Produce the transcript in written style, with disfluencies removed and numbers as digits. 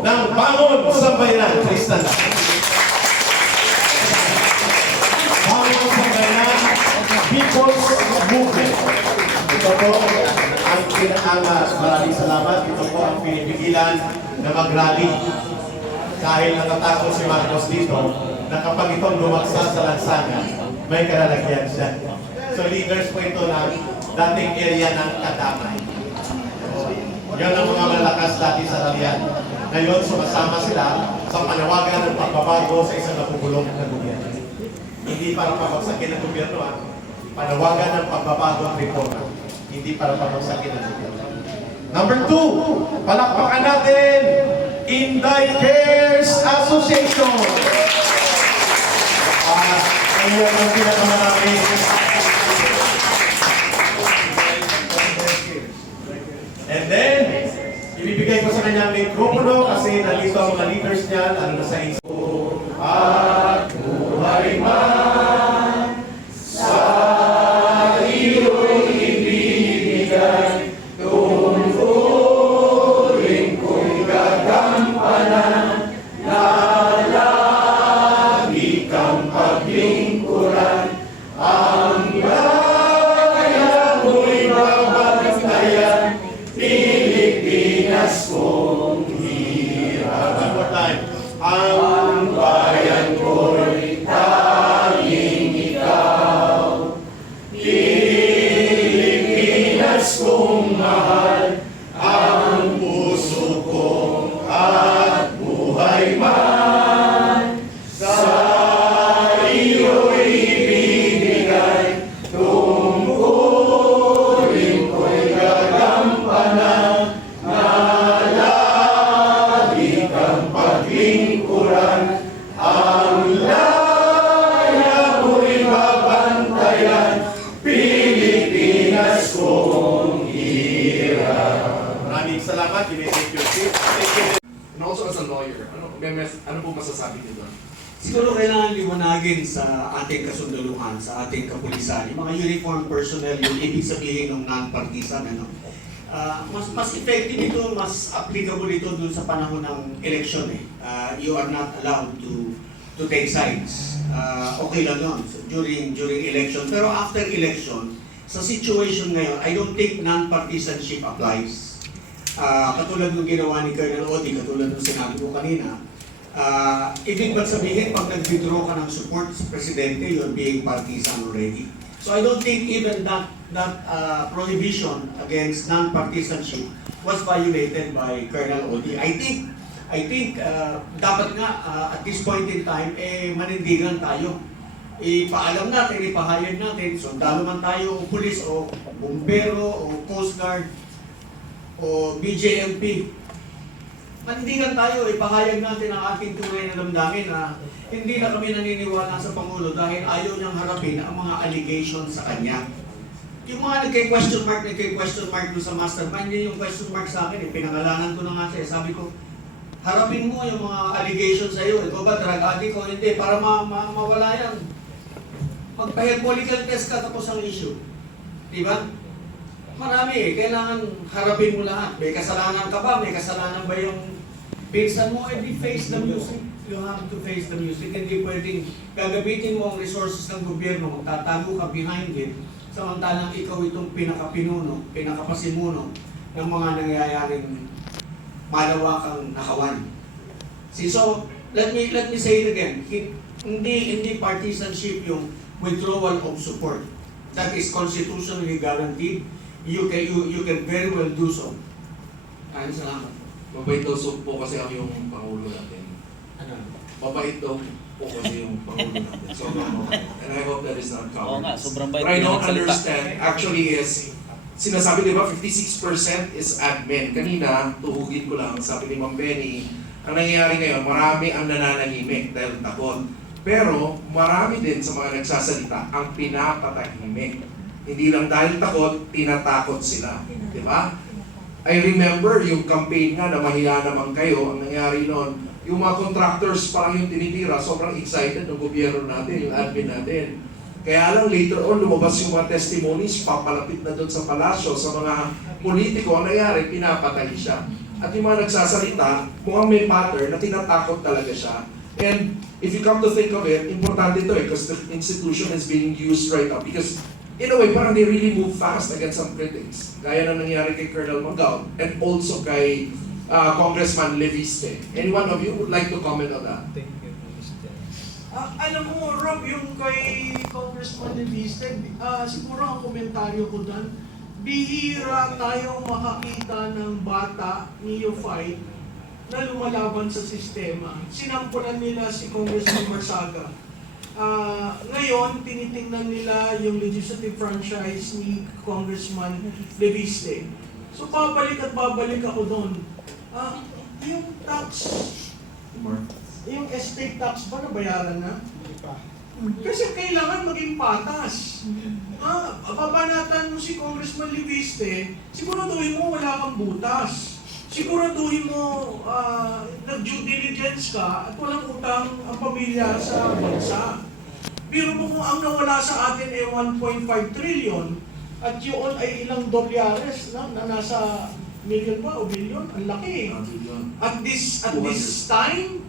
ng Bangon Sambayanan. Please stand up. Bangon Sambayanan People's Movement. Ito po ang maraming salamat. Ito po ang pinipigilan na mag-rally. Dahil natatakot si Marcos dito na kapag itong lumaksa sa lansangan, may kalalagyan siya. So leaders po ito ng dating area ng Kadamay. Yan ang mga malakas dati sa ralyan. Ngayon, sumasama sila sa panawagan ng pagbabago sa isang napupulong na gobyerno. Hindi para pabagsakin ng gobyerno, panawagan ng pagbabago at reforma. Hindi para pabagsakin ng gobyerno. Number 2, palakpakan natin, Inday Cares Association. Ayan ang pinakamarami. And then, ibibigay ko sa kanya ang mikropono kasi nandito ang mga leaders niya, ano na sa inyo. At buhay man sa iyo'y ibibigay, tungkulin kong gagampanan, na lagi kang paglingkuran, ang gaya mo'y babantayan, Pilipinas kong hirap. One more time. Ang bayan ko'y tanging ikaw. Pilipinas kong mahal, ang puso ko at buhay man. Sa iyo'y ibibigay, tungkulin ko'y gagampanan, na lagi kang paglingkuran, ang laya mo'y babantayan, Pilipinas kong hirap. Maraming salamat. You may take your seat. And also as a lawyer, ano po masasabi niyo doon? Siguro kailangan liwanagin sa ating kasundaluhan, sa ating kapulisan, yung mga uniform personnel, yung ibig sabihin ng non-partisan, ano. Mas effective ito, mas applicable ito dun sa panahon ng election eh. You are not allowed to take sides. Okay lang yun during election. Pero after election, sa situation ngayon, I don't think non-partisanship applies. Katulad ng ginawa ni Colonel Odi, katulad ng sinabi ko kanina, ibig ba't sabihin pag nag-withdraw ka ng support sa presidente, you're being partisan already. So I don't think even that prohibition against non-partisanship was violated by Colonel Odi. I think dapat nga at this point in time manindigan tayo. Ipaalam natin, ipahayag natin, sundalo man tayo o pulis o bumbero o Coast Guard o BJMP. Manindigan tayo, ipahayag natin ang ating tunay na damdamin na hindi na kami naniniwala sa Pangulo dahil ayaw niyang harapin ang mga allegations sa kanya. Yung mga nagkay-question mark doon sa mastermind, yun yung question mark sa akin. Pinangalanan ko na nga siya. Sabi ko, harapin mo yung mga allegations sa iyo. Ikaw ba, drug addict o hindi? Para mawala yan. Magpa-herbolical test ka tapos ang issue. Diba? Marami eh. Kailangan harapin mo lahat. May kasalanan ka ba? May kasalanan ba yung pinsan mo? Di face the music. You have to face the music. Hindi pwedeng gagabitin mo ang resources ng gobyerno, magtatago ka behind it, samantalang ikaw itong pinakapinuno, pinakapasimuno ng mga nangyayaring malawakang nakawan. So, let me say it again. Hindi partisanship yung withdrawal of support. That is constitutionally guaranteed. You can very well do so. Maraming salamat. Mabait daw po kasi ang yung Pangulo natin. Ano? Mabait daw po kasi yung Pangulo natin. So, and I hope that is not Oo nga, covered. sobrang bait What I niya don't nagsalita. understand actually is, sinasabi di ba 56% is admin. Kanina, tuhugin ko lang, sabi ni Ma'am Benny, ang nangyayari ngayon, marami ang nananahimik dahil takot. Pero marami din sa mga nagsasalita ang pinapatahimik. Hindi lang dahil takot, tinatakot sila. Di ba? I remember yung campaign nga na mahiya naman kayo, ang nangyari noon, yung mga contractors pa lang yung tinitira, sobrang excited ng gobyerno natin, yung admin natin. Kaya lang later on, lumabas yung mga testimonies, papalapit na doon sa palasyo, sa mga politiko, ang nangyari, pinapatay siya. At yung mga nagsasalita, mukhang may pattern na tinatakot talaga siya. And if you come to think of it, importante ito because the institution is being used right now. Because in a way, parang they really move fast against some critics. Gaya na nangyari kay Colonel Mangaw and also kay Congressman Leviste. Any one of you would like to comment on that? Alam mo, Rob, yung kay Congressman Leviste, siguro ang komentaryo ko doon, bihira tayong makakita ng bata, neophyte, na lumalaban sa sistema. Sinampulan nila si Congressman Marsaga. Ngayon, tinitingnan nila yung legislative franchise ni Congressman Leviste. So, babalik at babalik ako doon. Yung tax, yung estate tax ba nabayaran na? Kasi kailangan maging patas. Babanatan mo si Congressman Leviste, siguraduhin mo wala kang butas. Siguraduhin mo nag-due diligence ka at walang utang ang pamilya sa bansa. Biro mo kung ang nawala sa atin ay 1.5 trillion at yun ay ilang dolyares na nasa million ba o billion? Ang laki. At this time,